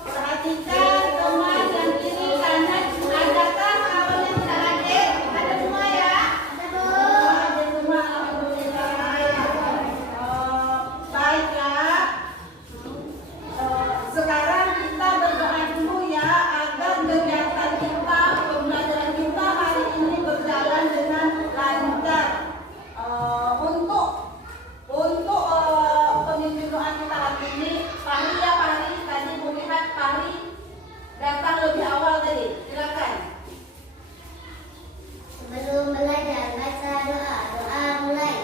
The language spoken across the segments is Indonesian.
Perhatikan teman dan kiri kanan. Adakah kawan yang tidak hadir? Ada semua ya? Ada semua. Alhamdulillah. Baiklah. Sekarang kita berdoa dulu ya agar kegiatan kita, pembelajaran kita hari ini berjalan dengan lancar. Untuk pemimpin doa kita hari ini, Pahri ya Pahri, tadi melihat Pahri datang lebih awal tadi. Silakan. Sebelum belajar baca doa mulai.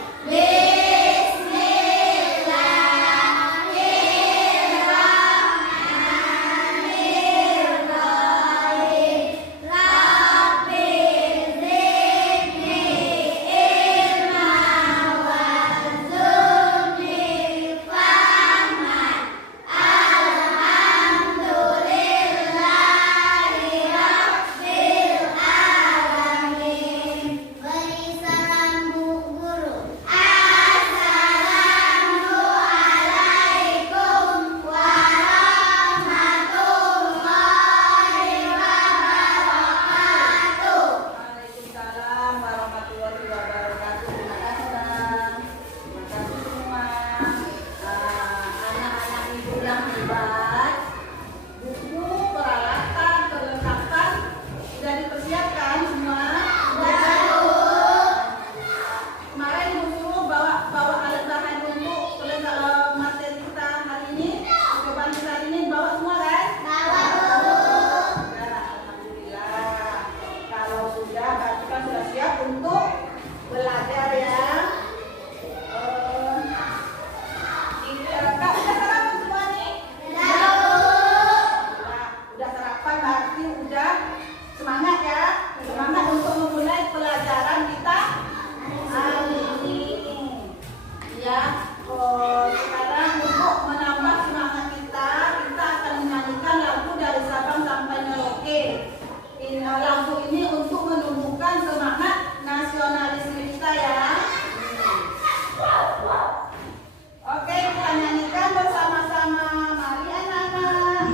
Beri salam Bu Guru. Assalamualaikum warahmatullahi wabarakatuh. Waalaikumsalam warahmatullahi wabarakatuh. Terima kasih Bang. Terima kasih semua. Anak-anak ibu yang hebat. Buku, peralatan, perlengkapan sudah dipersiapkan semua. Kemarin Ibu suruh bawa alat bahan untuk materi kita hari ini. Percobaan kita hari ini bawa semua kan? Alhamdulillah. Kalau sudah, berarti kan sudah siap untuk belajar ya. Kak, udah sarapan semua nih? Udah sarapan berarti udah semangat ya. Semangat untuk memulai pelajaran kita hari ini. Ya, sekarang untuk menambah semangat kita akan menyanyikan lagu dari Sabang sampai Merauke. Lagu ini untuk menumbuhkan semangat nasionalis kita ya. Oke, kita nyanyikan bersama-sama. Mari anak-anak.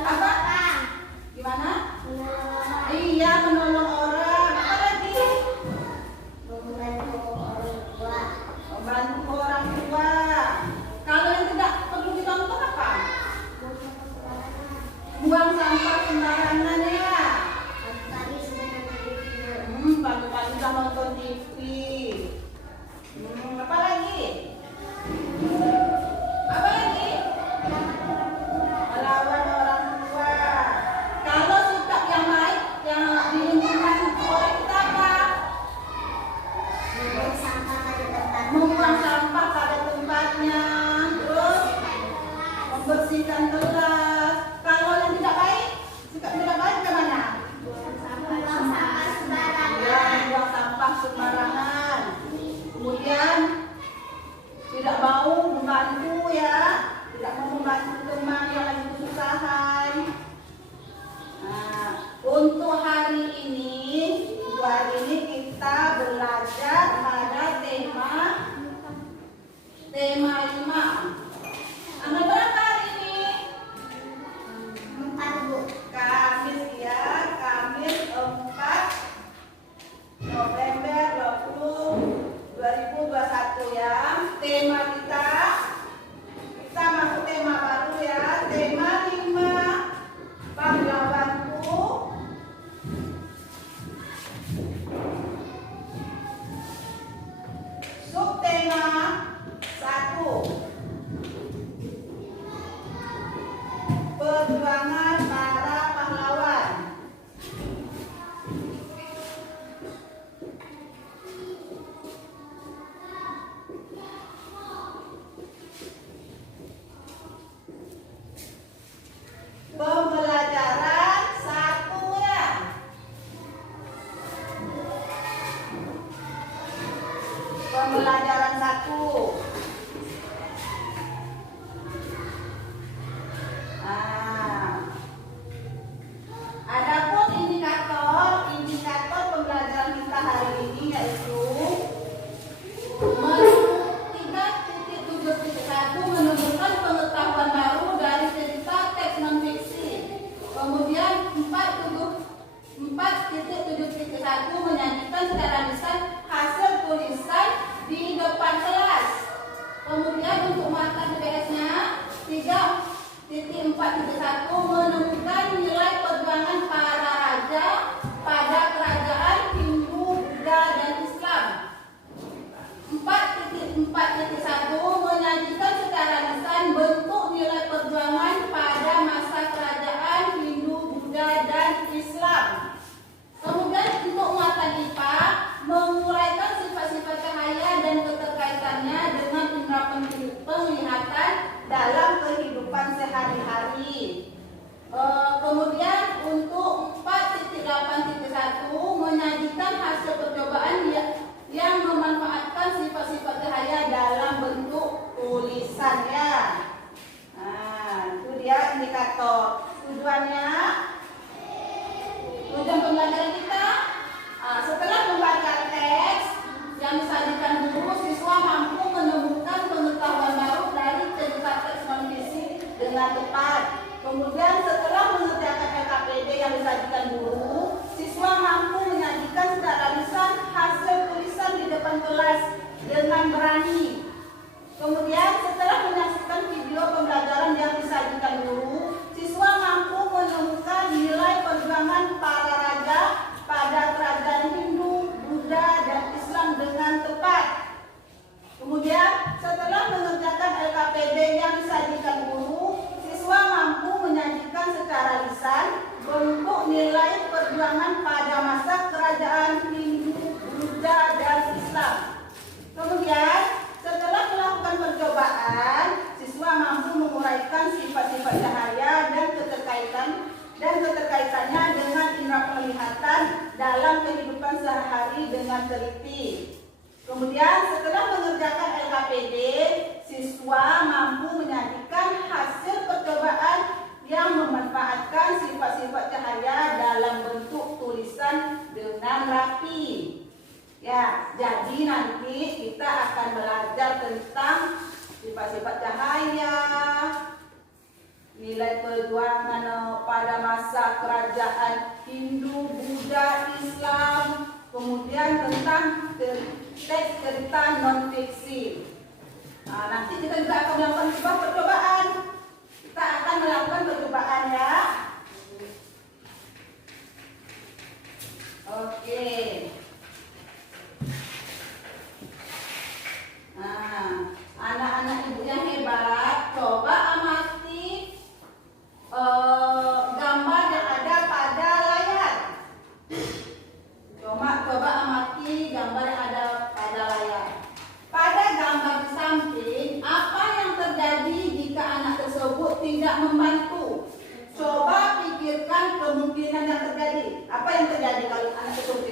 Apa? membuang sampah sembarangan ya. Pagi sudah nonton TV. Pagi-pagi udah nonton TV. Apa lagi? Apa lagi? Melawan orang tua. Kalau sikap yang baik yang diinginkan oleh kita apa? Membuang sampah pada tempat. Membuang sampah pada tempatnya. Terus membersihkan gelas. Kalau yang tidak baik, sikap tidak baik kemana? Membuang sampah sembarangan. Ya, buang sampah sembarangan. Kemudian tidak mau membantu ya, tidak mau membantu teman yang lagi kesusahan. Nah, untuk hari ini kita belajar pada tema 5. Tanggal berapa hari ini? 4, Bu. Kamis ya, Kamis 4 November 2021 ya. Tema kita masuk tema baru ya. Tema 5 pahlawanku. Subtema 1 perjuangan para pahlawan. Pembelajaran 1 ya. Pembelajaran 1. Adapun indikator pembelajaran kita hari ini yaitu menurut 3.7.1 menemukan pengetahuan baru dari cerita teks non fiksi. Kemudian 4.7.1 menyajikan secara lisan hasil tulisan di depan kelas. Kemudian untuk mata PBS-nya 3.4.1 menemukan nilai perjuangan para raja pada kerajaan Hindu, Buddha, dan Islam. 4.4.1 menyajikan secara lisan bentuk nilai perjuangan pada masa kerajaan Hindu, Buddha, dan Islam. Kemudian untuk muatan IPA menguraikan sifat-sifat cahaya dan keterkaitannya dengan indera penglihatan dalam kehidupan sehari-hari. Kemudian untuk 4.8.1 menyajikan hasil percobaan yang memanfaatkan sifat-sifat cahaya dalam bentuk tulisan ya. Nah, itu dia indikator. Tujuan pembelajaran kita setelah membaca teks yang disajikan guru, siswa mampu menemukan pengetahuan baru dari cerita teks non fiksi dengan tepat. Kemudian setelah mengerjakan LKPD yang disajikan guru, siswa mampu menyajikan secara lisan hasil tulisan di depan kelas dengan berani. Kemudian setelah menyaksikan video pembelajaran yang disajikan guru, siswa mampu menemukan nilai perjuangan para raja pada kerajaan Hindu, Buddha, dan Islam dengan tepat. Kemudian setelah mengerjakan LKPD yang disajikan guru, siswa mampu menyajikan secara lisan bentuk nilai perjuangan pada masa kerajaan Hindu, Buddha, dan Islam. Kemudian setelah melakukan percobaan, siswa mampu menguraikan sifat-sifat cahaya dan keterkaitannya dengan indera penglihatan dalam kehidupan sehari-hari dengan teliti. Kemudian setelah mengerjakan LKPD, siswa mampu menyajikan hasil percobaan yang memanfaatkan sifat-sifat cahaya dalam bentuk tulisan dengan rapi. Ya, jadi nanti kita akan belajar tentang sifat-sifat cahaya, nilai perjuangan pada masa kerajaan Hindu, Buddha, Islam, kemudian tentang teks cerita non fiksi. Nah, nanti kita juga akan melakukan sebuah percobaan. Kita akan melakukan percobaan ya.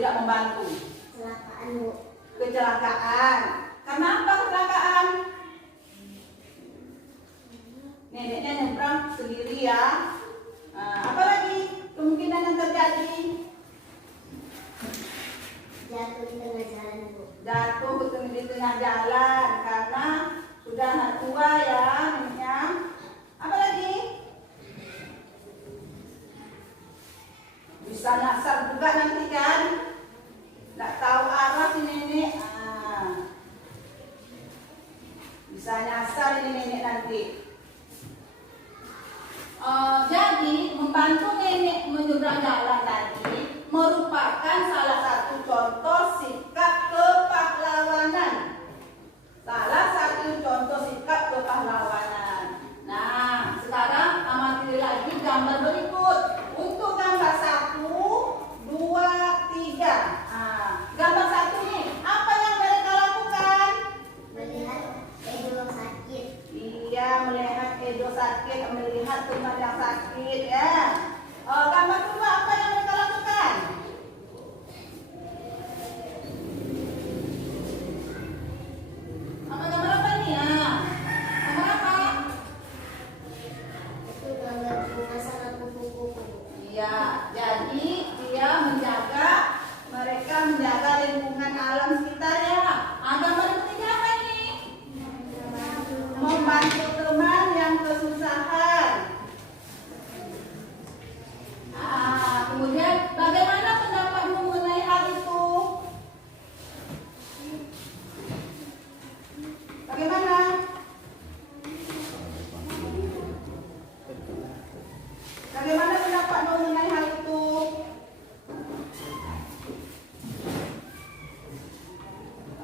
tidak membantu? Kecelakaan, Bu. Kecelakaan. Karena apa kecelakaan? Neneknya nyebrang sendiri ya. Apa lagi kemungkinan yang terjadi? Jatuh di tengah jalan, Bu. Jatuh di tengah jalan karena sudah tua ya neneknya. Apa lagi? Bisa nyasar juga nanti kan? Nggak tahu arah si nenek. Bisa nyasar ini nenek nanti. Jadi membantu nenek menyeberang jalan tadi merupakan salah satu contoh sikap kepahlawanan. Salah satu contoh sikap kepahlawanan. Nah, sekarang amati lagi gambar berikut. Untuk gambar 1, 2, 3. Gambar 1 nih, apa yang mereka lakukan? Melihat Edo sakit. Iya, melihat Edo sakit, melihat teman yang sakit ya. Gambar 2, apa yang mereka lakukan? Gambar apa nih ya? Gambar apa? Itu gambar bunga sama kupu-kupu. Iya, jadi dia mereka menjaga lingkungan alam sekitar ya. Gambar yang ketiga apa ini? Membantu teman yang kesusahan. Kemudian bagaimana pendapatmu mengenai hal itu? Bagaimana? Bagaimana pendapatmu mengenai hal itu?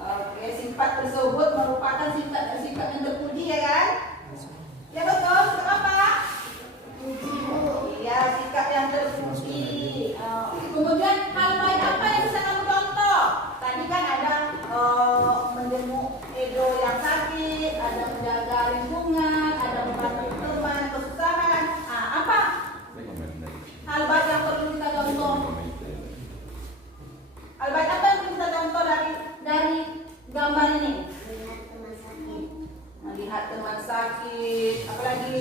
Oke, sifat tersebut merupakan sifat yang terpuji ya kan? Ya betul, sikap apa? Puji, Bu. Iya, sikap yang terpuji. Kemudian hal baik apa yang bisa kamu contoh? Tadi kan ada menjenguk Edo yang sakit, ada menjaga lingkungan, ada membantu teman kesusahan. Apa hal baik yang perlu kita contoh? Hal baik apa yang perlu kita contoh dari gambar ini? Melihat teman sakit. Melihat teman sakit, apalagi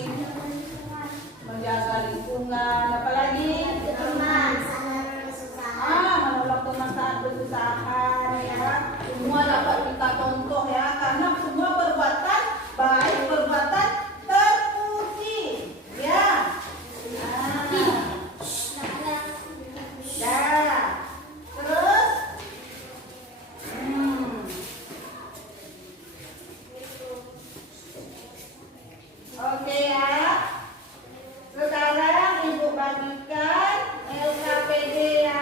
menjaga lingkungan, apalagi Teman sangat kesusahan. menolong teman saat kesusahan ya. Semua dapat kita contoh ya, karena semua perbuatan baik, perbuatan terpuji ya. Ya. Terus oke ya. Sekarang Ibu bagikan LKPD ya.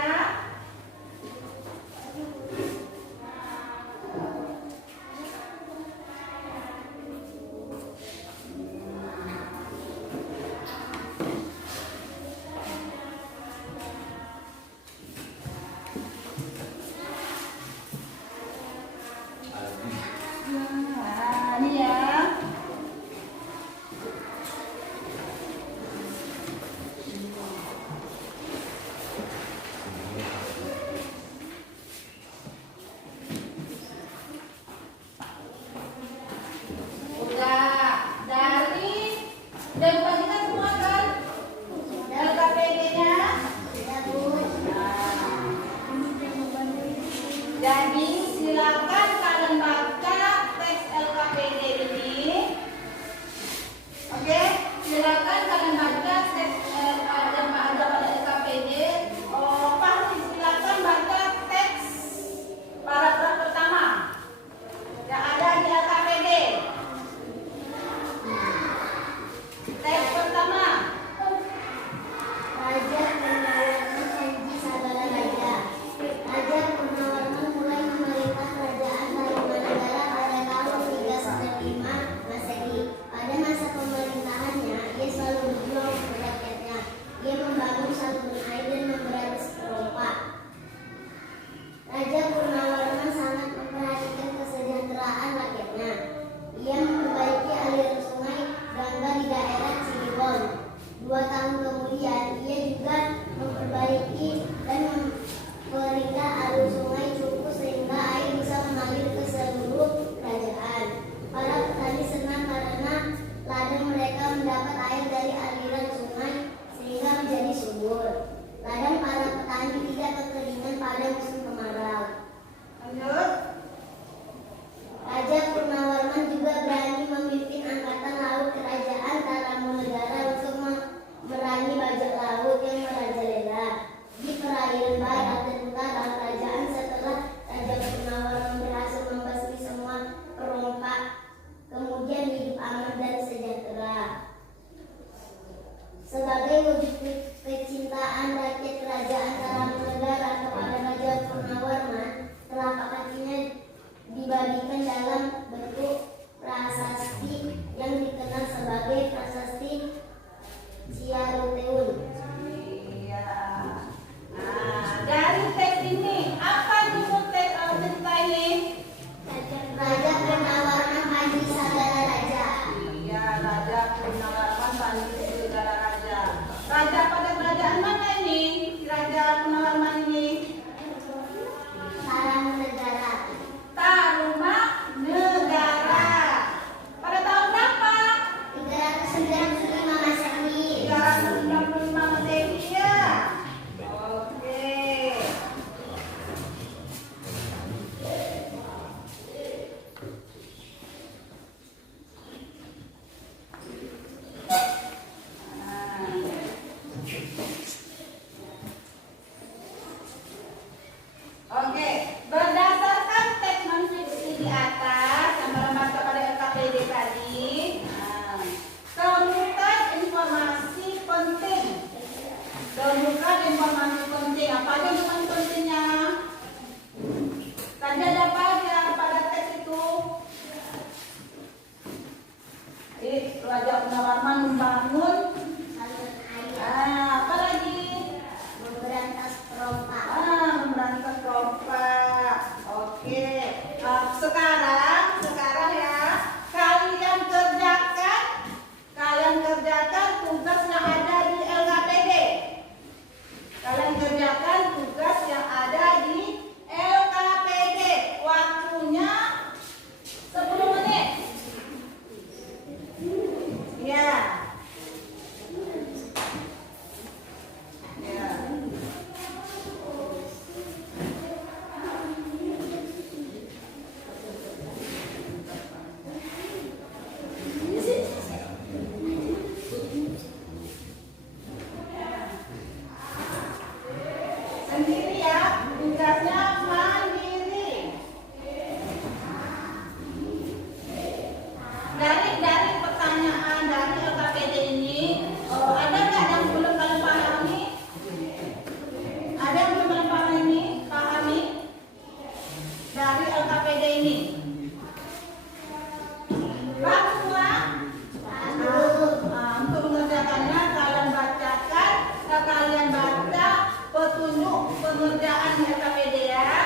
Ini ya. Udah bagikan semua kan? LKPD-nya. Jadi silakan kalian baca teks LKPD ini. Oke, silakan kalian baca teks yang ada pada LKPD. Pasti silakan baca teks paragraf pertama yang ada di LKPD. Teks pertama. Raja Purnawarman janji sabala raja. Raja Purnawarman mulai memerintah kerajaan Tarumanagara pada tahun 395 Masehi. Pada masa pemerintahannya, ia selalu berjuang untuk rakyatnya. Ia membangun saluran air dan memberantas perompak. Raja Purnawarman sangat memperhatikan kesejahteraan rakyatnya. Ia memperbaiki aliran sungai Gangga di daerah Cirebon. 2 tahun kemudian, ia juga memperbaiki dan memerintah alur sungai cukup sehingga air bisa mengalir ke seluruh kerajaan. Para petani senang karena ladang mereka mendapat air dari aliran sungai sehingga menjadi subur. Ladang para petani tidak kekeringan pada musim kemarau. Lanjut. Raja Purnawarman juga berani memimpin angkatan laut kerajaan Tarumanegara untuk memerangi bajak laut yang merajalela di perairan barat dan utara kerajaan. Setelah Raja Purnawarman berhasil membasmi semua perompak, kemudian hidup aman dan sejahtera. Sebagai wujud kecintaan rakyat kerajaan Tarumanegara kepada Raja Purnawarman, telapak kakinya dibagikan dalam bentuk prasasti yang dikenal sebagai prasasti Ciaruteun. Iya. Nah, dari teks ini apa judul teks cerita ini? Raja Purnawarman Panji Sagala Raja. Iya, Raja Purnawarman Panji Sagala Raja. Raja pada kerajaan mana ini? Raja Purnawarman ini? Tarumanegara. Tarumanegara. Pada tahun berapa? 395 Masehi. 395 Masehi ya. Oke. Oke, berdasarkan teks non-fiksi di atas yang berbaca pada LKPD tadi, temukan informasi penting. Temukan informasi penting. Apa aja informasi pentingnya? Tadi ada apa aja pada teks itu? Raja Purnawarman membangun. Apa lagi? Memberantas perompak. Memberantas perompak. Oke. Sekarang ya, kalian kerjakan tugas yang ada di LKPD. Kalian kerjakan tugas yang ada di LKPD. Waktunya 10 menit. Ya. Ya. Sendiri ya, tugasnya mandiri. Dari pertanyaan dari LKPD ini, ada nggak yang belum kalian pahami? Ada yang belum kalian pahami dari LKPD ini? Bahwa untuk mengerjakannya kalian baca petunjuk pengerjaan LKPD ya.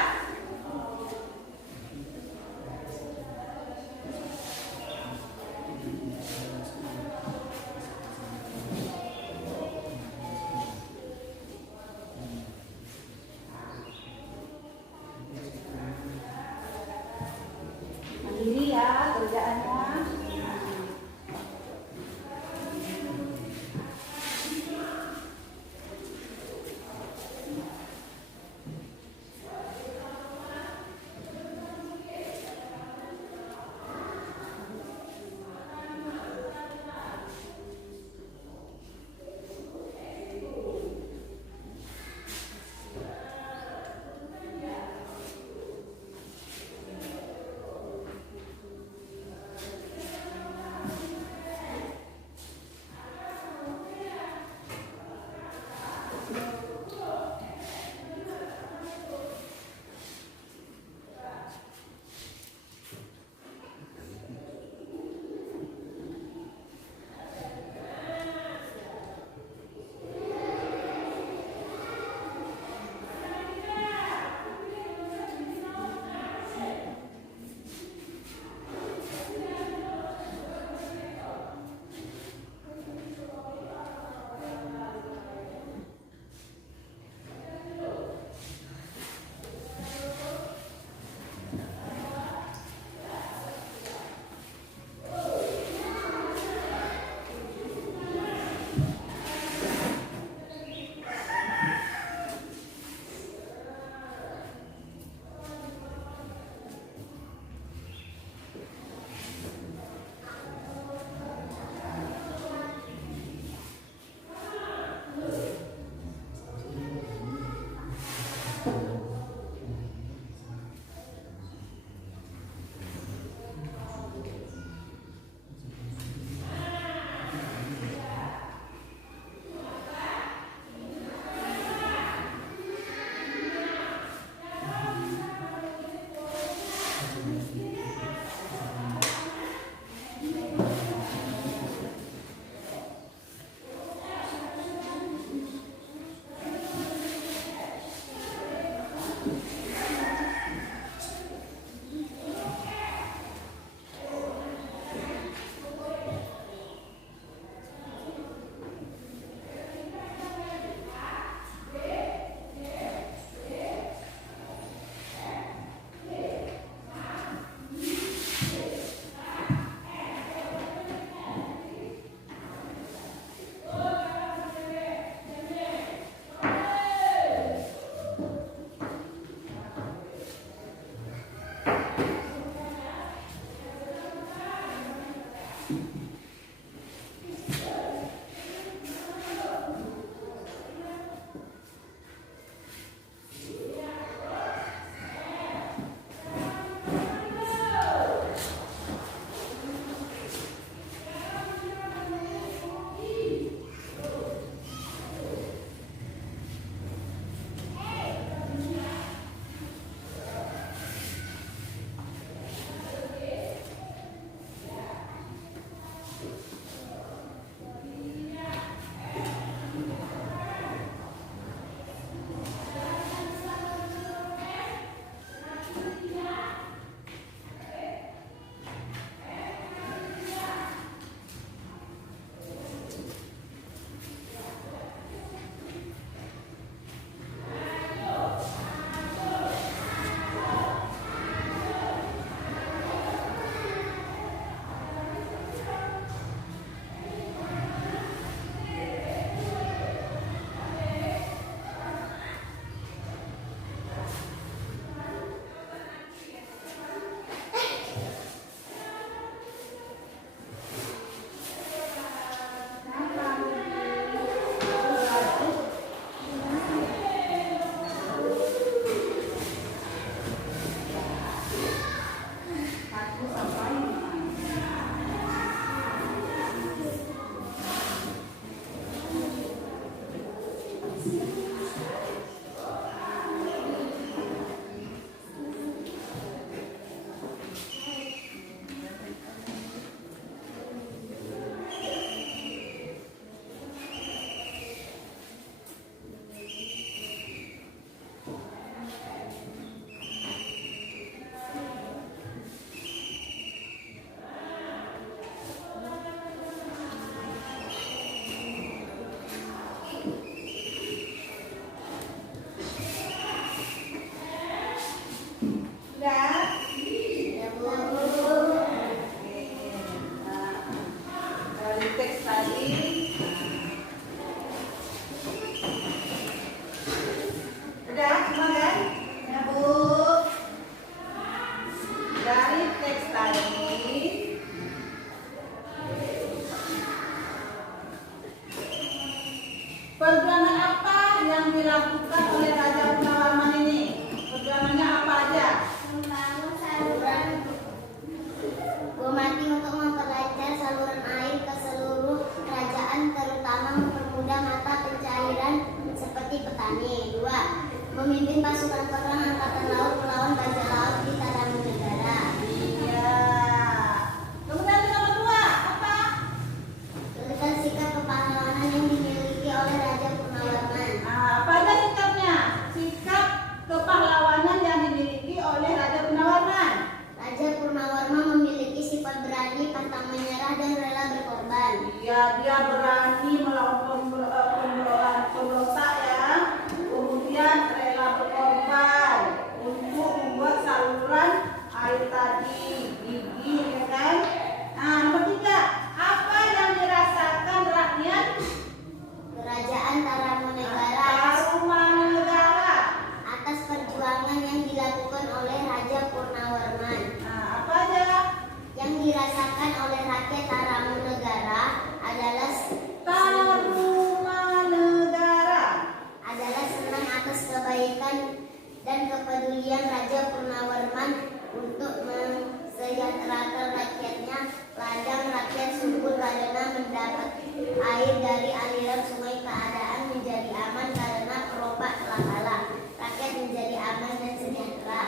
Perjuangan apa yang dilakukan oleh Raja Purnawarman ini? Perjuangannya apa aja? Membangun saluran Gomati untuk memperlancar saluran air ke seluruh kerajaan, terutama mempermudah mata pencairan seperti petani. 2. Memimpin pasukan perang angkatan laut melawan bajak laut di Tarumanegara. Iya. Kemudian yang kedua apa? Tentang sikap kepahlawanan yang dimiliki oleh Raja Purnawarman. Apa aja sikapnya? Sikap kepahlawanan yang dimiliki oleh Raja Purnawarman. Raja Purnawarman memiliki sifat berani, pantang menyerah, dan rela berkorban. Iya, dia berani melawan pemberontak ya. Kemudian rela berkorban untuk membuat saluran air tadi. Gigih, ya kan? Nah, nomor 3, apa yang dirasakan rakyat Kerajaan Tarumanegara Tarumanegara? atas perjuangan yang dilakukan oleh Raja Purnawarman. Nah, apa aja? Yang dirasakan oleh rakyat Tarumanegara adalah senang atas kebaikan dan kepedulian Raja Purnawarman untuk mensejahterakan rakyatnya. Ladang rakyat subur karena mendapat air dari aliran sungai. Keadaan menjadi aman karena perompak telah kalah. Rakyat menjadi aman dan sejahtera.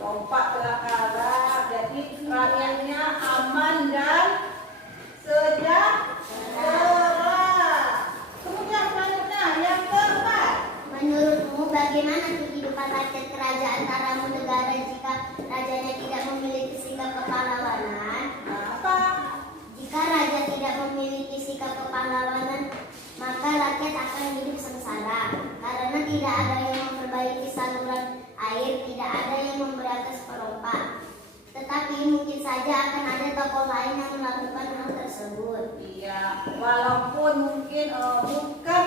Perompak telah kalah, jadi rakyatnya aman dan sejahtera. Kemudian selanjutnya yang keempat. Menurutmu bagaimana kehidupan rakyat kerajaan Tarumanegara jika rajanya tidak memiliki sikap kepahlawanan? Apa? Jika raja tidak memiliki sikap kepahlawanan, maka rakyat akan hidup sengsara karena tidak ada yang memperbaiki saluran air, tidak ada yang memberantas perompak. Tetapi mungkin saja akan ada tokoh lain yang melakukan hal tersebut. Iya, walaupun mungkin bukan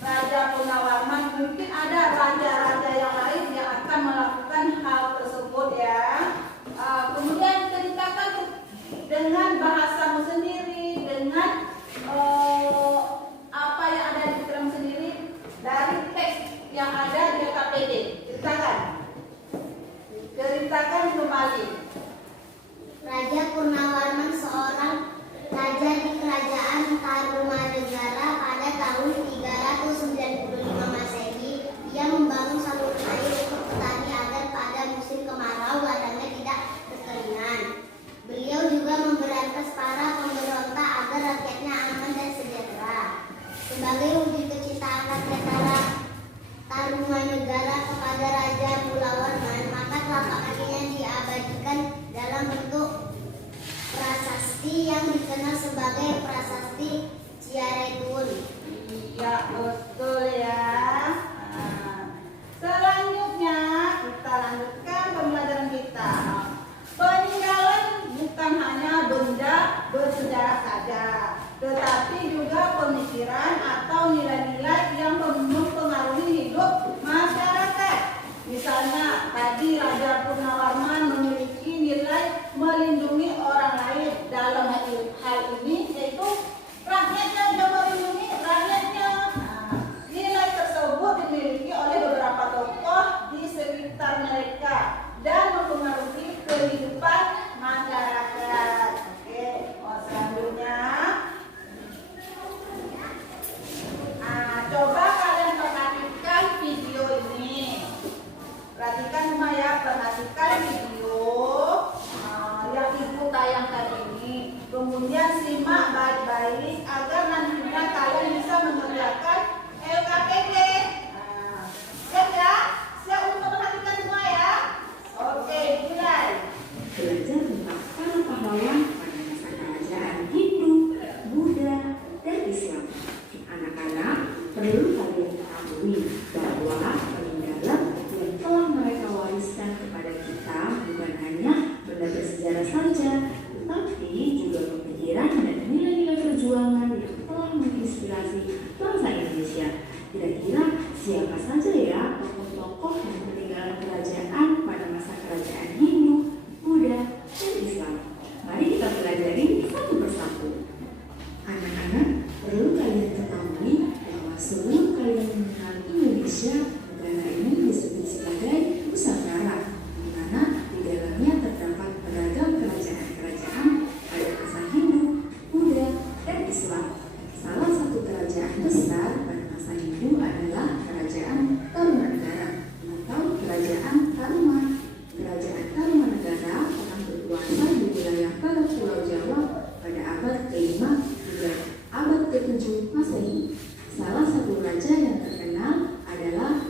Raja Purnawarman, mungkin ada raja-raja yang lain yang akan melakukan hal tersebut ya. Kemudian ceritakan dengan bahasamu sendiri, dengan apa yang ada di pikiran sendiri dari teks yang ada di KPD. Ceritakan kembali. Raja Purnawarman seorang raja di kerajaan Tarumanegara pada tahun 395 Masehi. Ia membangun saluran air untuk petani agar pada musim kemarau ladangnya tidak kekeringan. Beliau juga memberantas para pemberontak agar rakyatnya aman dan sejahtera. Sebagai wujud kecintaan rakyat Tarumanegara kepada Raja Purnawarman, maka telapak kakinya diabadikan dalam bentuk prasasti yang dikenal sebagai Prasasti Ciaretun. Iya, betul ya. Selanjutnya kita lanjutkan pembelajaran kita. Peninggalan bukan hanya benda bersejarah saja, tetapi juga pemikiran atau nilai-nilai yang mempengaruhi hidup masyarakat. Misalnya tadi Raja Purnawarman memiliki nilai melindungi orang lain. Dalam hal ini yaitu rakyatnya juga melindungi rakyatnya. Nilai tersebut dimiliki oleh beberapa tokoh di sekitar mereka dan mempengaruhi kehidupan masyarakat. Oke, selanjutnya baik agar nantinya kalian bisa mengerjakan LKPD. Nah, siap ya? Siap untuk memperhatikan semua ya? Oke, mulai. Belajar tentang para pahlawan pada masa kerajaan Hindu, Buddha, dan Islam. Anak-anak perlu kalian ketahui bahwa peninggalan yang telah mereka wariskan kepada kita bukan hanya benda bersejarah saja, tetapi juga pemikiran dan nilai-nilai perjuangan yang telah menginspirasi bangsa Indonesia. Kira-kira siapa saja ya tokoh-tokoh yang peninggalan kerajaan pada masa kerajaan Hindu, Buddha, dan Islam? Mari kita pelajari satu persatu. Anak-anak, perlu kalian ketahui bahwa sebelum kalian mengenal Indonesia, negara ini disebut sebagai Nusantara, di mana di dalamnya terdapat beragam kerajaan-kerajaan pada masa Hindu, Buddha, dan Islam. Salah satu kerajaan besar pada masa Hindu adalah Kerajaan Tarumanegara atau Kerajaan Taruman. Kerajaan Tarumanegara pernah berkuasa di wilayah barat Pulau Jawa pada abad ke-5 hingga abad ke-7 Masehi. Salah satu raja yang terkenal adalah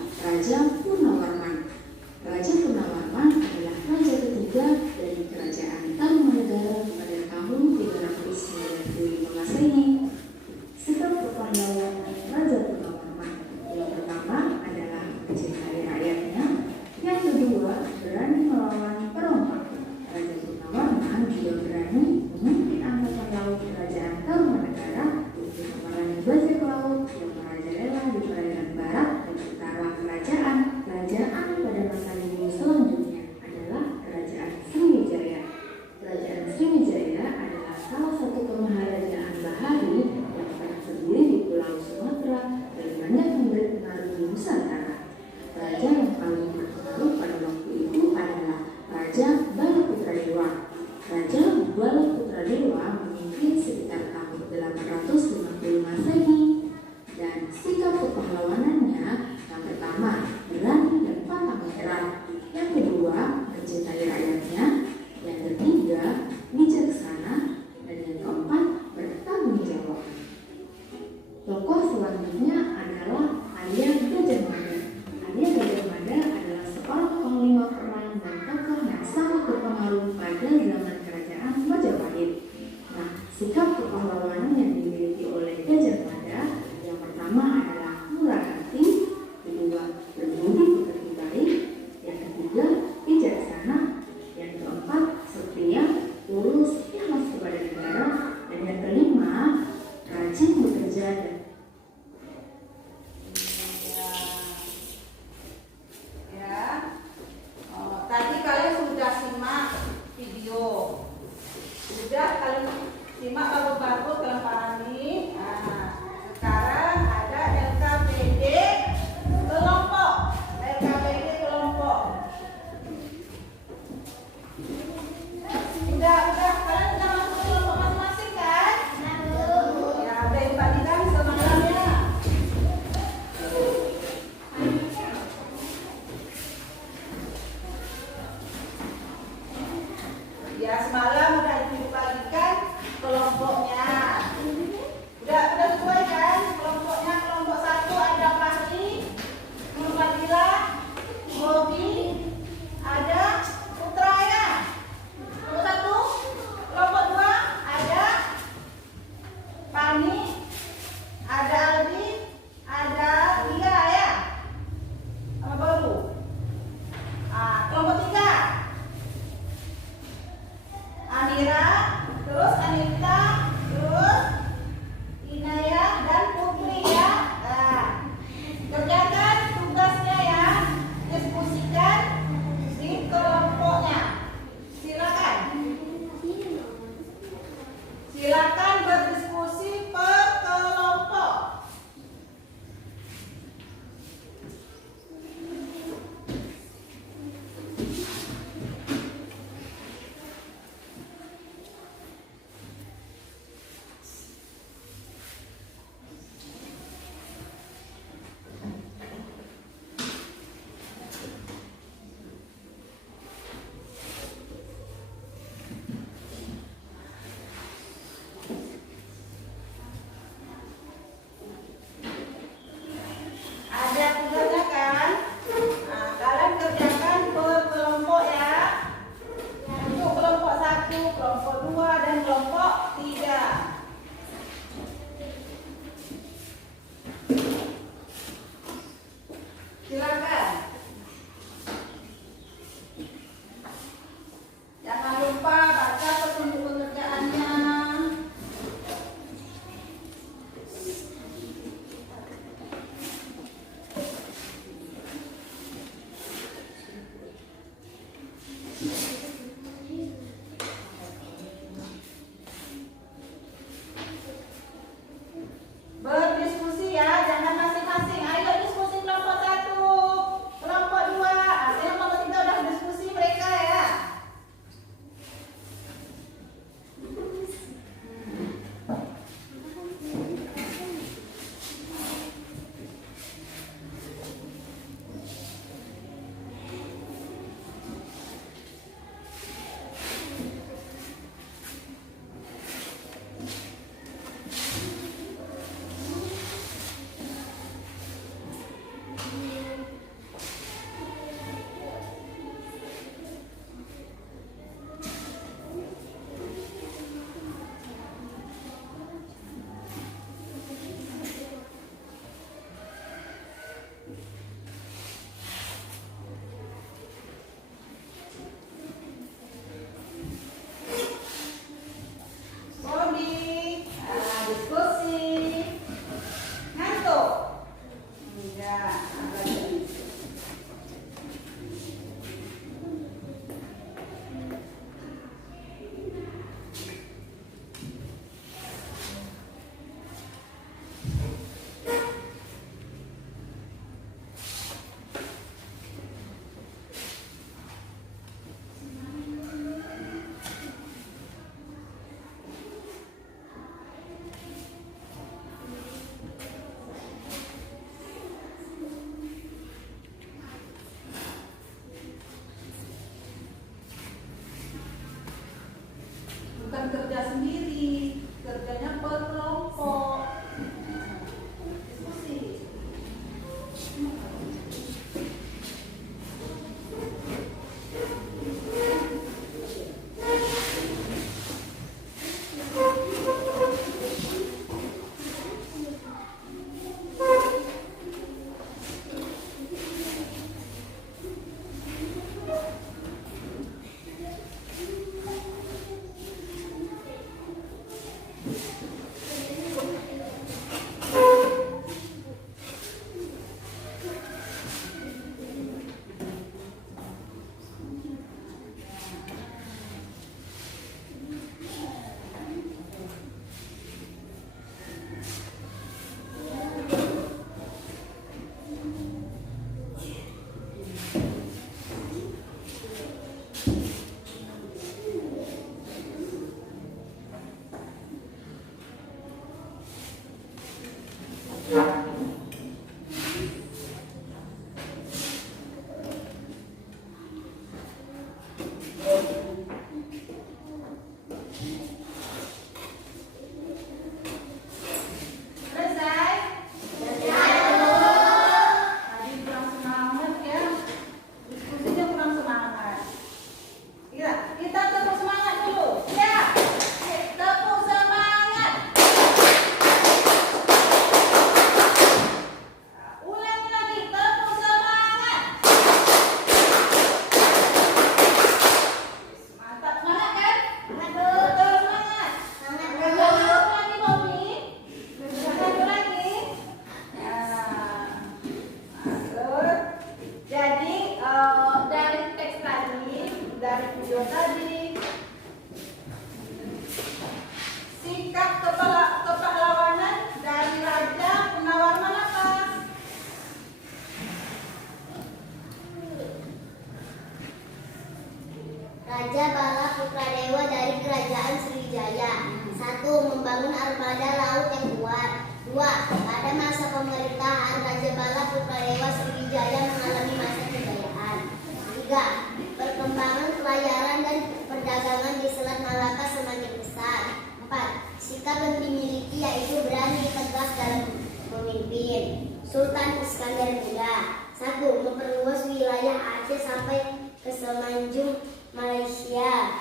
Muhyiddin. Sultan Iskandar Muda. 1. Memperluas wilayah Aceh sampai ke Semenanjung Malaysia.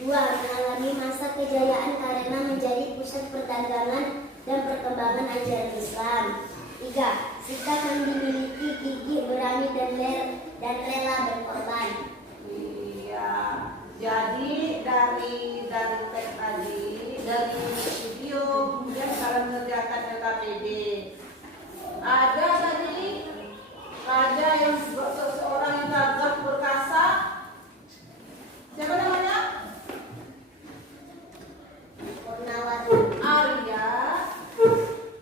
2. Mengalami masa kejayaan karena menjadi pusat perdagangan dan perkembangan ajaran Islam. 3. Sikap yang dimiliki gigih, berani dan rela berkorban. Iya. Jadi dari teks tadi, dari video, kemudian cara mengerjakan LKPD. Ada tadi raja yang seorang yang gagah perkasa. Siapa namanya? Purnawarman. Arya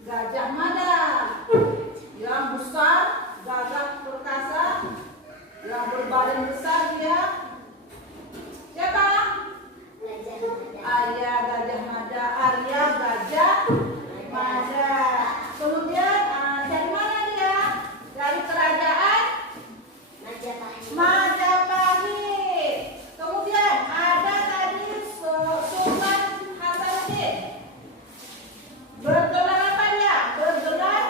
Gajah Mada. Yang besar, gagah perkasa, yang berbadan besar dia. Siapa? Gajah Mada. Arya Gajah Mada. Arya Gajah Mada. Kemudian dari mana dia? Dari kerajaan Majapahit. Majapahit. Kemudian ada tadi Sultan Hasanuddin. Bergelar apa dia? Bergelar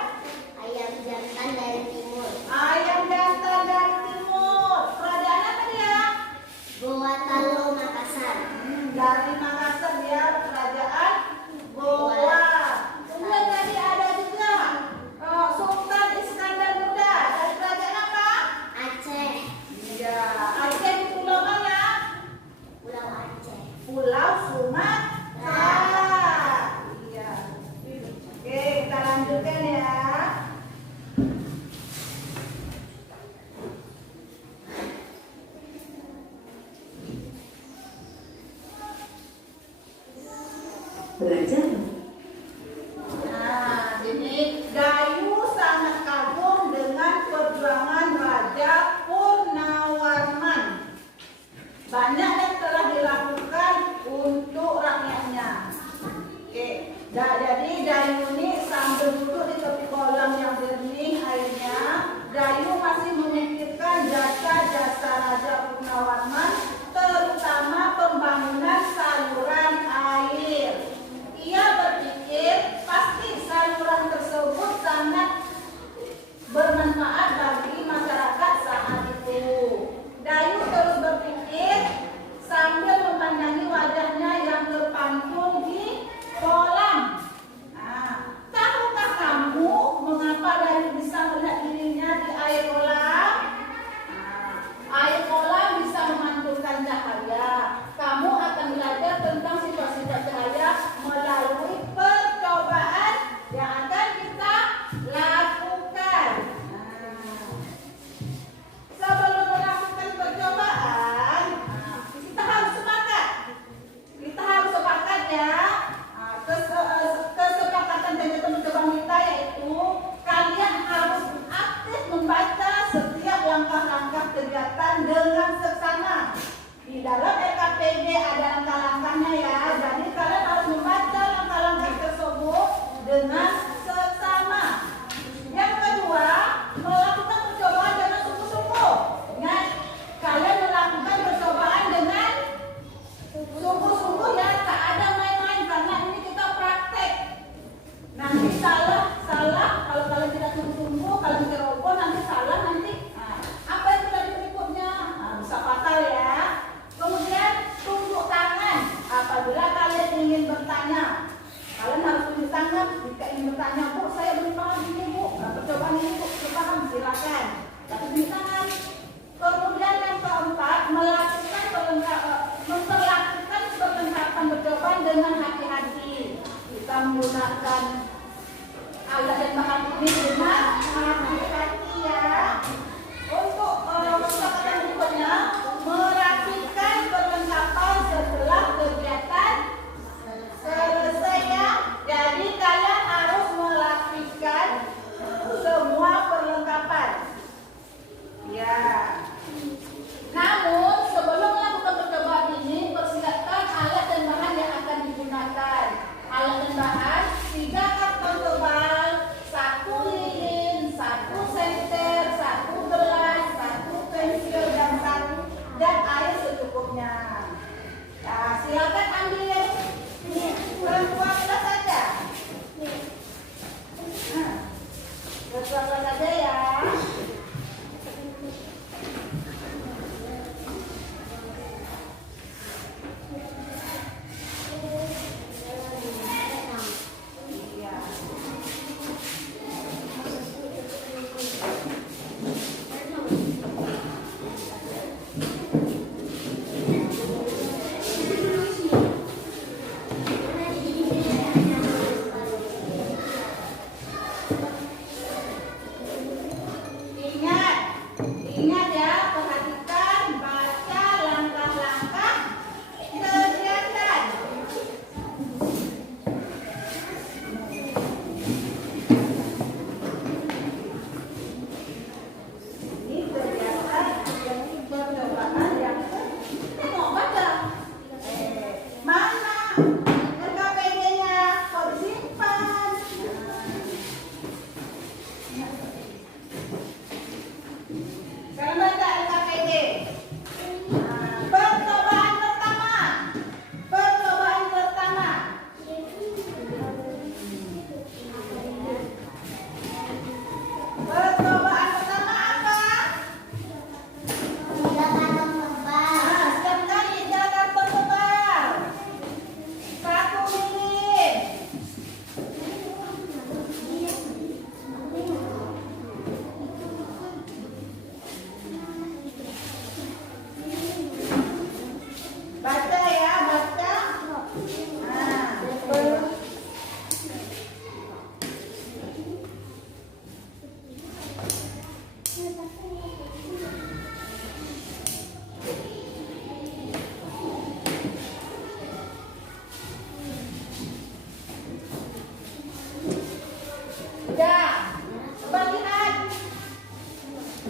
Ayam jantan dari timur. ayam jantan dari timur. Kerajaan apa dia? Goa Talo Makassar. Dari Makassar dia kerajaan Goa. Kemudian tadi ada juga Sultan Iskandar Muda dari kerajaan apa? Aceh. Iya, Aceh di pulau mana? Pulau Aceh. Pulau Sumatera. Iya. Oke, kita lanjutkan ya. Belajar. Nah, ini Gayu sangat kagum dengan perjuangan Raja Purnawarman. Banyak yang telah dilakukan untuk rakyatnya. Oke, jadi Gayu ini sambil duduk di tepi kolam yang jernih airnya, Gayu masih memikirkan jasa-jasa Raja Purnawarman, terutama pembangunan saluran air. Ia berpikir pasti saluran tersebut sangat bermanfaat bagi masyarakat saat itu. Dayu terus berpikir sambil memandangi wajahnya yang terpampung di kolam. Nah, tahukah kamu mengapa Dayu bisa melihat dirinya di air kolam? Nah, air kolam bisa memantulkan cahaya. Kamu akan belajar tentang sifat-sifat cahaya melalui percobaan yang akan kita lakukan. Nah, sebelum melakukan percobaan, kita harus sepakat. Kita harus sepakat ya. Kesepakatan dari teman-teman kita yaitu kalian harus aktif membaca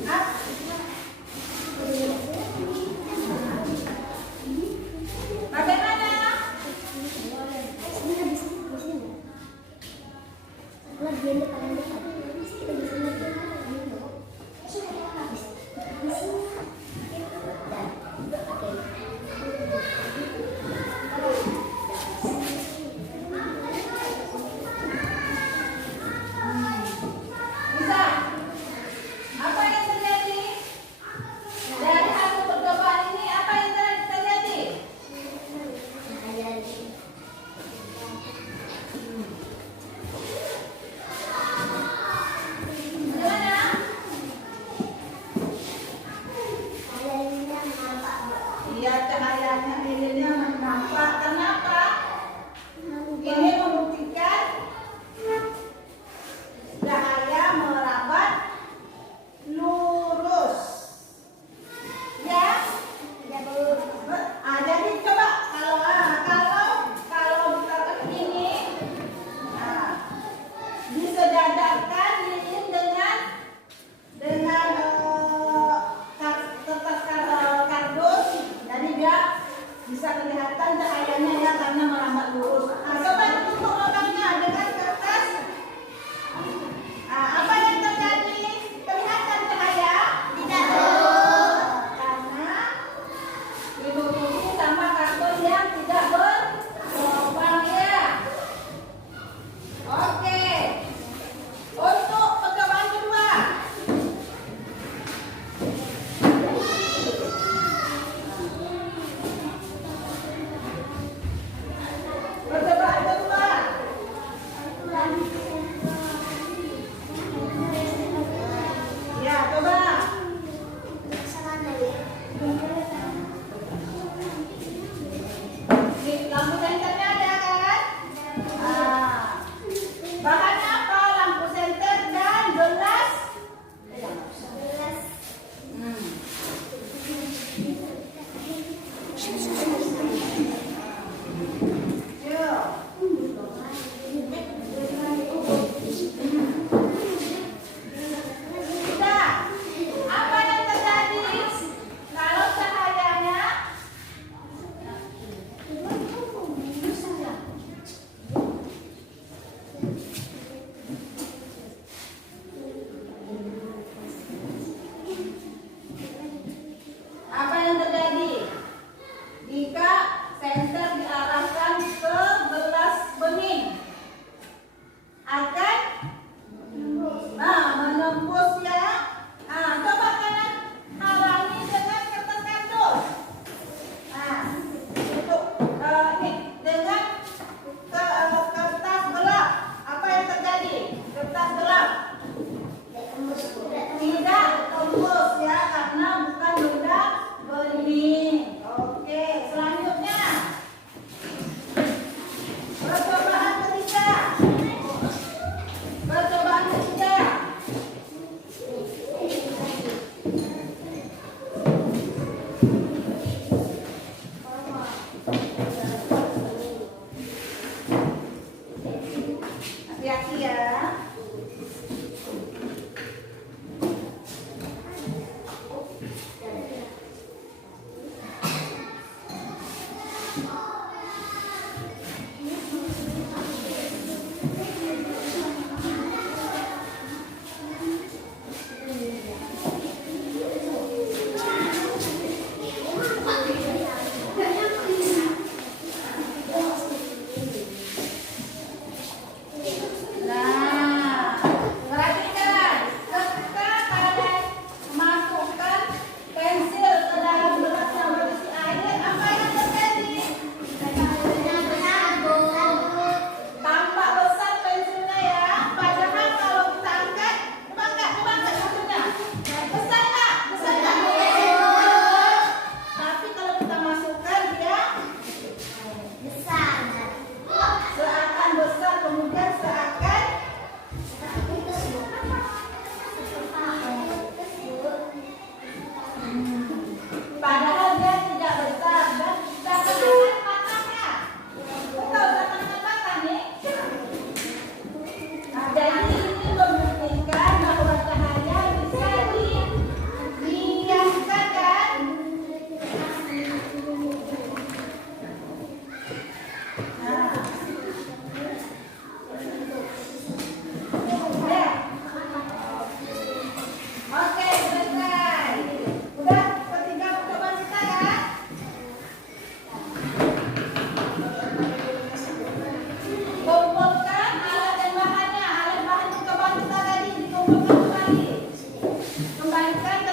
Bagaimana? Bisa? Apa yang terjadi?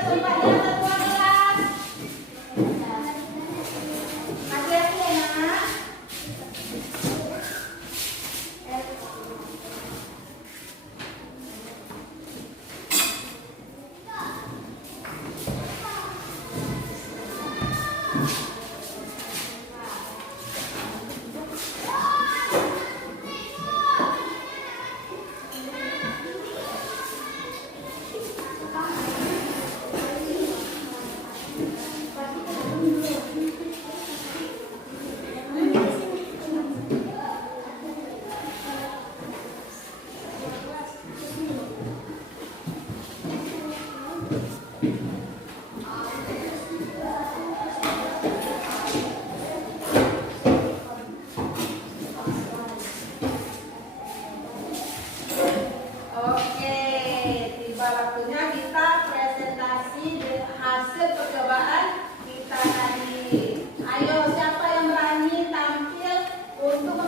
tempatnya ketua kelas. Hati-hati ya nak. Oke, tiba waktunya kita presentasi hasil percobaan kita tadi. Ayo, siapa yang berani tampil untuk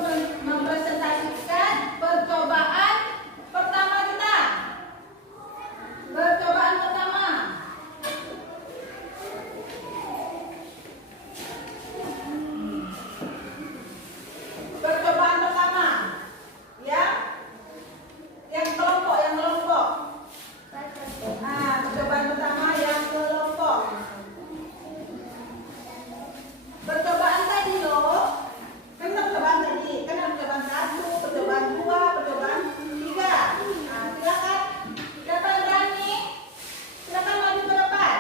mempresentasikan percobaan pertama kita? Percobaan pertama. Percobaan pertama. Ya. Yang kelompok. Nah, percobaan pertama yang kelompok. Percobaan tadi loh. Kan percobaan tadi, kan ada percobaan 1, percobaan 2, percobaan 3. Nah, silakan. Siapa yang berani? Silakan maju ke depan.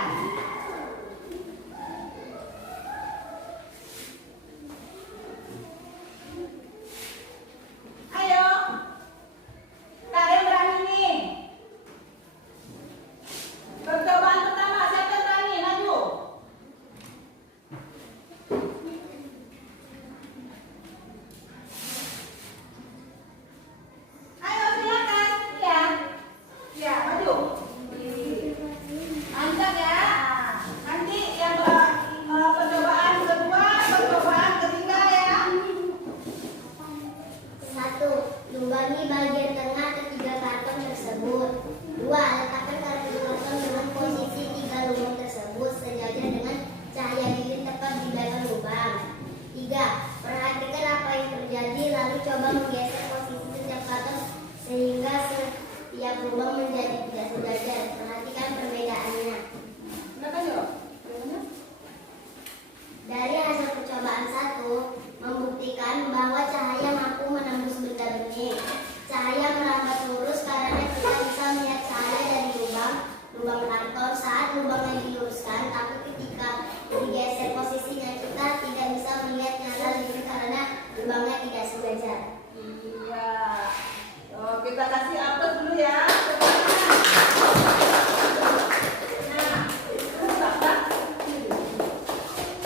Ayo. Kalian berani nih? Percobaan pertama, siapa yang berani? Maju. Ayo silakan. Ya, maju. Mantap ya. Nanti yang percobaan kedua, percobaan ketiga ya. 1. Lubangi bagian tengah ketiga karton tersebut. 2. Letakkan karton dengan posisi 3 lubang tersebut sejajar dengan cahaya lilin tepat di dalam lubang. 3. Perhatikan apa yang terjadi lalu coba menggeser posisi setiap karton sehingga setiap lubang menjadi tidak sejajar. Perhatikan perbedaannya. Silakan yuk. Dari hasil percobaan 1 membuktikan bahwa cahaya mampu menembus benda bening. Cahaya merambat lurus karena kita bisa melihat cahaya dari lubang karton saat lubangnya diluruskan, tapi ketika digeser posisinya kita tidak bisa melihat nyala lilin karena lubangnya tidak sejajar. Iya. Oh, kita kasih apel dulu ya.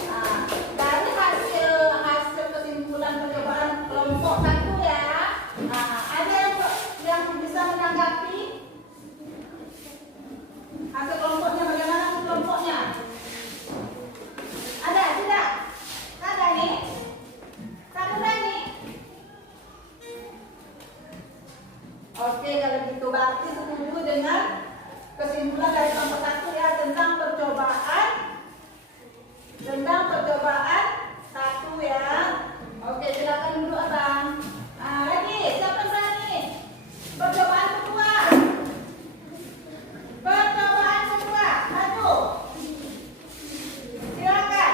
Nah, dari hasil kesimpulan percobaan kelompok 1 ya. Nah, ada yang bisa menanggapi hasil kelompoknya, bagaimana kelompoknya? Ada tidak? Ada nih? Satu berani? Oke, kalau gitu berarti setuju dengan kesimpulan dari kelompok 1 ya tentang percobaan 1 ya. Oke, silakan dulu abang. Lagi siapa yang berani? Percobaan kedua. Maju. Silakan.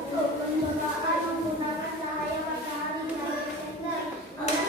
Untuk percobaan menggunakan cahaya matahari dari senter oleh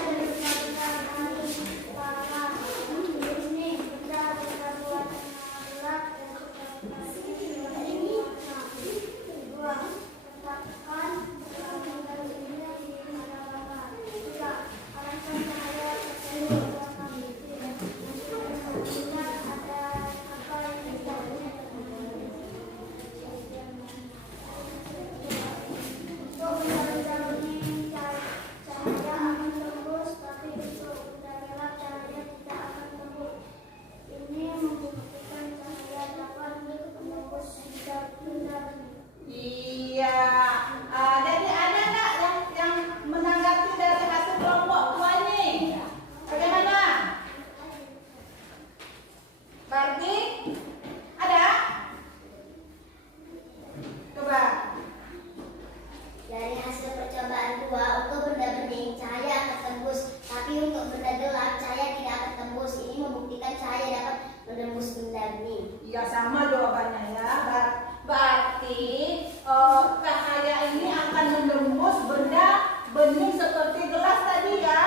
cahaya ini akan menembus benda bening seperti gelas tadi ya.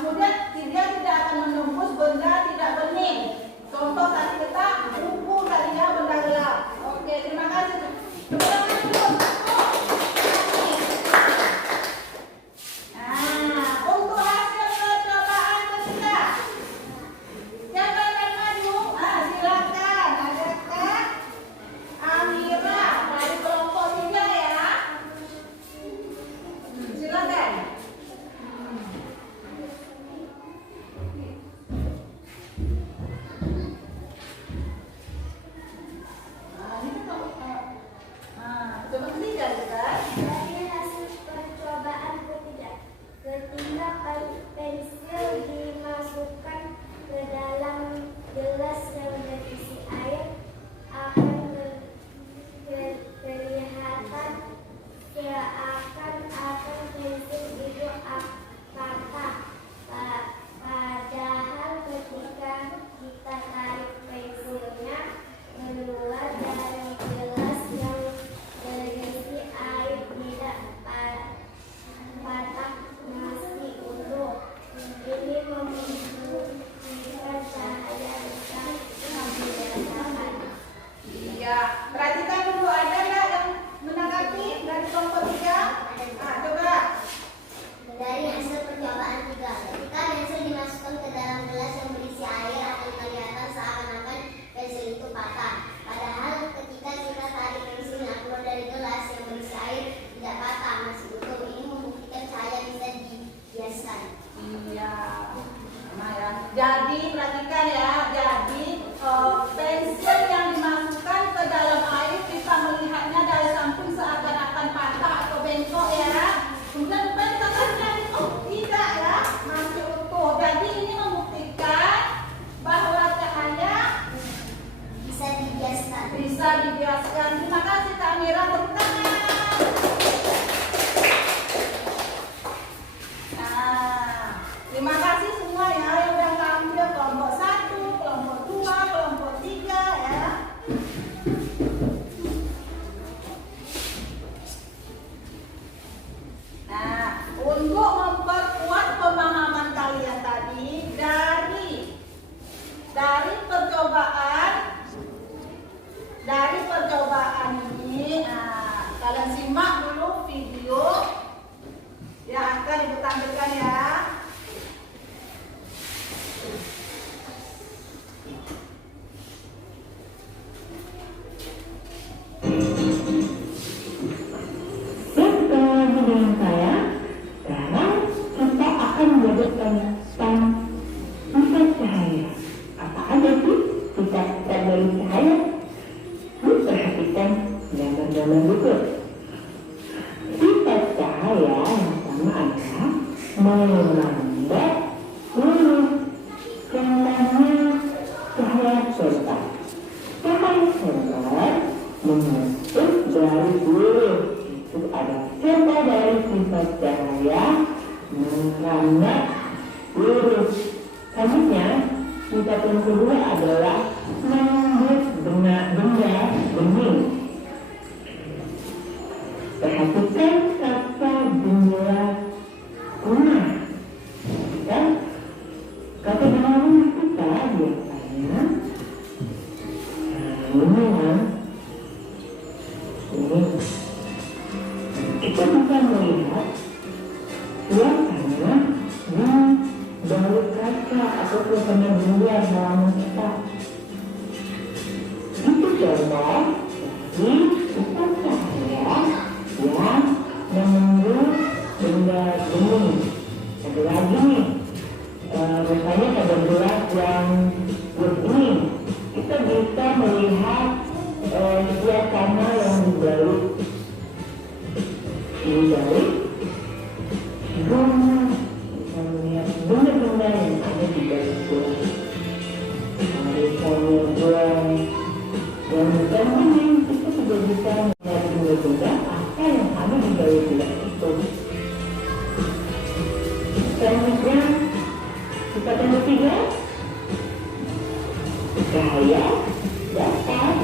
Kemudian dia tidak akan menembus benda tidak bening. Contoh tadi kita buku tadi ya, benda gelap. Oke, terima kasih. Nah, untuk hasil percobaan ketiga, siapa yang akan maju? Silakan. Adakah Amira dari kelompok 3 ya? Silakan. Coba ketiga juga. Dari hasil percobaan ketiga, ketika pensil dimasukkan ke dalam gelas yang berisi air, akan kelihatan seakan-akan pensil itu patah. Padahal ketika kita tarik pensilnya keluar dari gelas yang berisi air, tidak patah, masih utuh. Ini membuktikan cahaya bisa dirasakan. Iya, perhatikan dulu, ada nggak yang menanggapi dari kelompok 3? Coba. Dari hasil percobaan 3, ketika pensil dimasukkan ke dalam gelas yang berisi air, akan kelihatan seakan-akan pensil itu patah. Padahal ketika kita tarik pensilnya keluar dari gelas yang berisi air, tidak patah, masih utuh. Ini membuktikan cahaya bisa dibiaskan. Iya, sama ya. Jadi perhatikan ya. Jadi pensil yang dimasukkan ke dalam air kita melihatnya dari samping seakan-akan patah atau bengkok ya. Kemudian depan kita lihat, tidak ya, masih utuh. Jadi ini membuktikan bahwa cahaya Bisa dibiaskan. bisa dibiaskan. Terima kasih Kak Mira, tepuk tangan. Terima kasih semua ya yang udah tampil, kelompok 1, kelompok 2, kelompok 3 ya. Untuk memperkuat pemahaman kalian tadi dari percobaan ini, kalian simak dulu video yang akan Ibu tampilkan ya. Dan dengan saya, sekarang kita akan menjadikan sifat cahaya. Apa aja sih sifat dari cahaya? Perhatikan gambar-gambar berikut. Sifat cahaya yang pertama adalah melambat huruf. Contohnya cahaya solar. Cahaya solar menutup dari huruf. Itu ada contoh dari sifat cahaya melambat huruf. Selanjutnya, sifat yang kedua adalah membuat benda bening. Perhatikan kata benda rumah. Dan kata benda rumah kita biasanya ini kan, ini kita bisa melihat suasana di balik kaca atau suasana dunia halaman kita. Itu contoh dari sifat cahaya yang menembus benda bening. Ada lagi nih, misalnya pada gelas yang bening, kita bisa melihat suasana yang dibalik rumah, bisa melihat benda-benda yang ada di balik gelas. Misalnya gelas yang bukan bening, kita juga bisa melihat benda-benda apa yang ada di balik gelas itu. Selanjutnya, sifat yang ketiga, cahaya dapat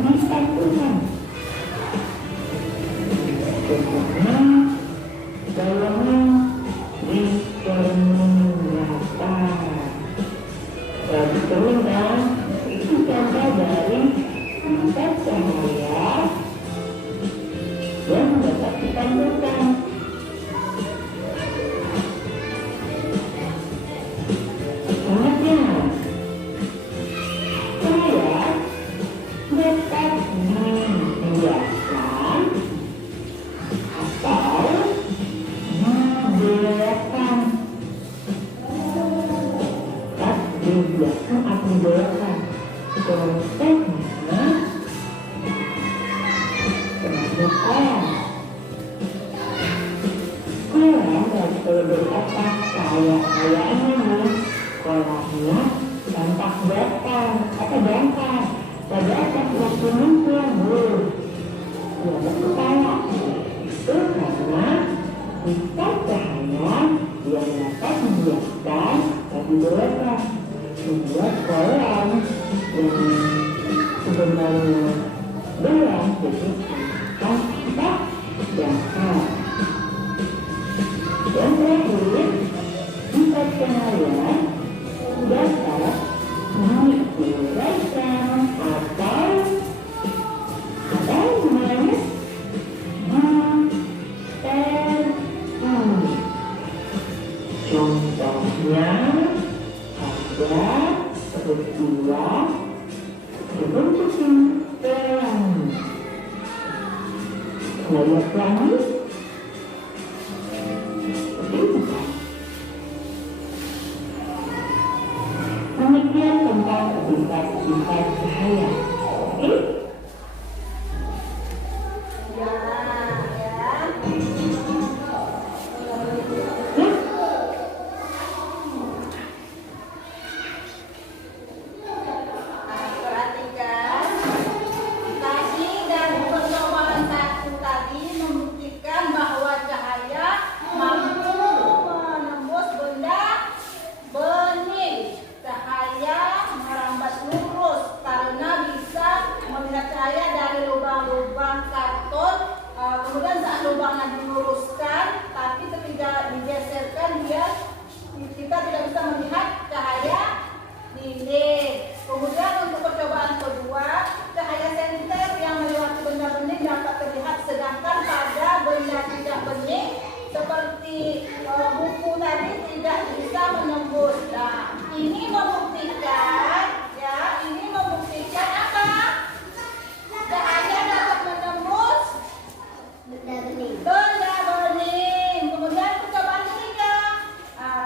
disatukan Bagaimana dalam diperlihatkan. Jadi teman itu contoh dari tingkat cahaya yang dapat ditampilkan. Selanjutnya, cahaya dapat membiaskan atau membelokkan. Membiaskan atau membelokkan. Contohnya, kebanyakan kolam dan pelebur otak kayaknya kolamnya dampak datar atau dangkal pada otak waktu muncul ya berkepala itu karena tingkat cahaya yang dapat membiaskan dan membelokkan membuat kolam yang sebenarnya belum jadi tampak dangkal. Yang terakhir, tingkat cahaya dapat manipulasikan atau namanya ditekan. Contohnya ada peristiwa berbentuk pelangi. Melihat pelangi demikian tentang tingkat cahaya. Oke? Ya, ya. Perhatikan. Tadi dan percobaan satu tadi membuktikan bahwa cahaya mampu menembus benda bening. Cahaya merambat lurus karena bisa melihat cahaya dari lubang-lubang karton. Kemudian saat lubangnya diluruskan, tapi ketika digeserkan kita tidak bisa melihat cahaya dinding. Kemudian untuk percobaan kedua, cahaya senter yang melewati benda bening dapat terlihat, sedangkan pada benda tidak bening seperti buku tadi tidak bisa menembus. Nah, ini membuktikan apa? Cahaya dapat menembus benda bening. benda bening. Kemudian percobaan ketiga,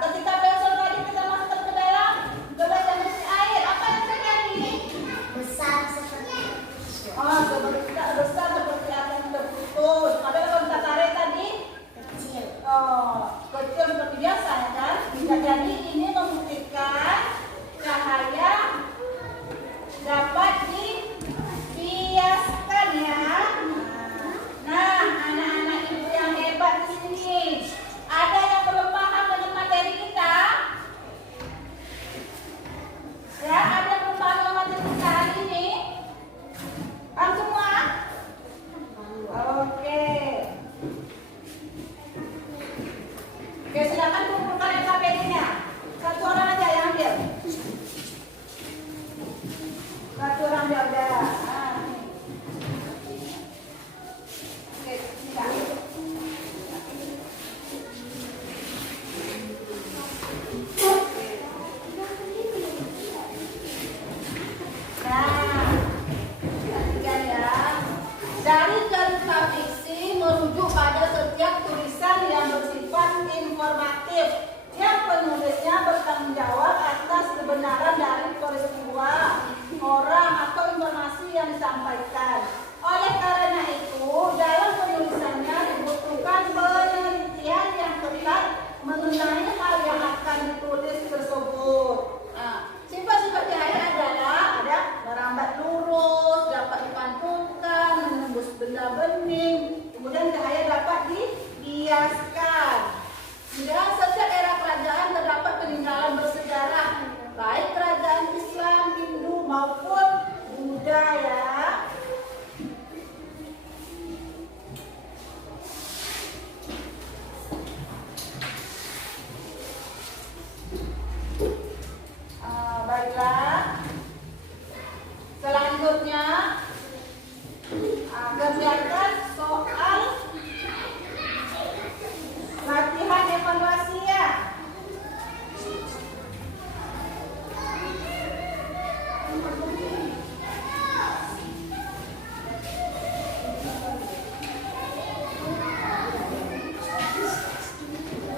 ketika pensel tadi kita masukkan ke dalam gelas yang berisi air, apa yang terjadi? Besar seperti Besar seperti apa yang terputus. Padahal kalau kita tarik tadi kecil. kecil seperti biasa ya kan? Bisa jadi ini membuktikan cahaya dapat dibiaskan ya. Nah, anak-anak ibu yang hebat di sini, ada yang belum paham dengan materi kita? Ya, ada yang belum paham dengan materi kita hari ini? Paham semua? Oke. Oke, silakan kumpulkan LKPD-nya. Satu orang aja yang ambil. Satu orang dia udah. Oke, silakan. Nah, perhatikan ya. Dari cerita fiksi merujuk pada setiap tulisan yang bersifat informatif yang penulisnya bertanggung jawab atas kebenaran dari peristiwa, orang atau informasi yang disampaikan. Oleh karena itu, dalam penulisannya dibutuhkan penelitian yang ketat mengenai hal yang akan ditulis tersebut. Sifat-sifat cahaya adalah ada merambat lurus, dapat dipantulkan, menembus benda bening, kemudian cahaya dapat dibiaskan. Dan setiap era kerajaan terdapat peninggalan bersejarah, baik kerajaan Islam, Hindu maupun Buddha ya. mengerjakan soal latihan evaluasi ya.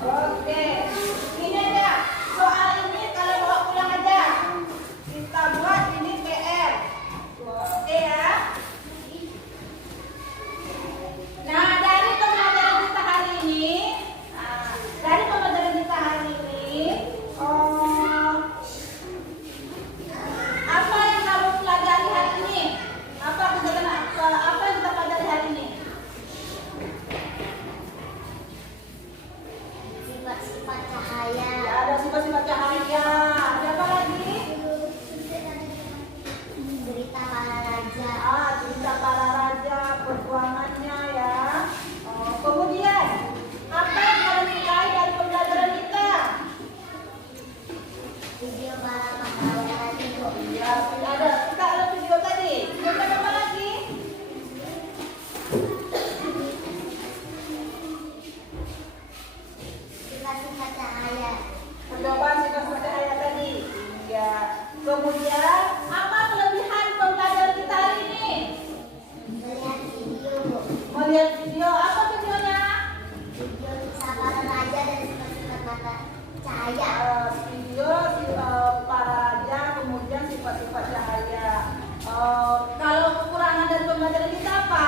Oke, ini aja. Soal ini kalau bawa pulang aja. Kita buat ini PR. Oke ya. Nah, dari pembelajaran kita hari ini, apa yang kamu pelajari hari ini? Apa kegiatan apa yang kita pelajari hari ini? Sifat-sifat cahaya. Ya, ada sifat-sifat cahaya. Ada apa lagi? Cerita para raja. Cerita para raja, perjuangannya ya. Kemudian, apa yang kalian sukai dari pembelajaran kita? Video para pahlawan itu. Ya, kita ada video tadi. Kemudian apa lagi? Sifat-sifat cahaya. Percobaan sifat-sifat cahaya tadi. Ya. Kemudian, apa kelebihan pembelajaran kita hari ini? Melihat video. Melihat video, apa videonya? Video kisah para raja dan sifat-sifat mata cahaya. Video para raja, kemudian sifat-sifat cahaya. Kalau kekurangan dari pembelajaran kita apa?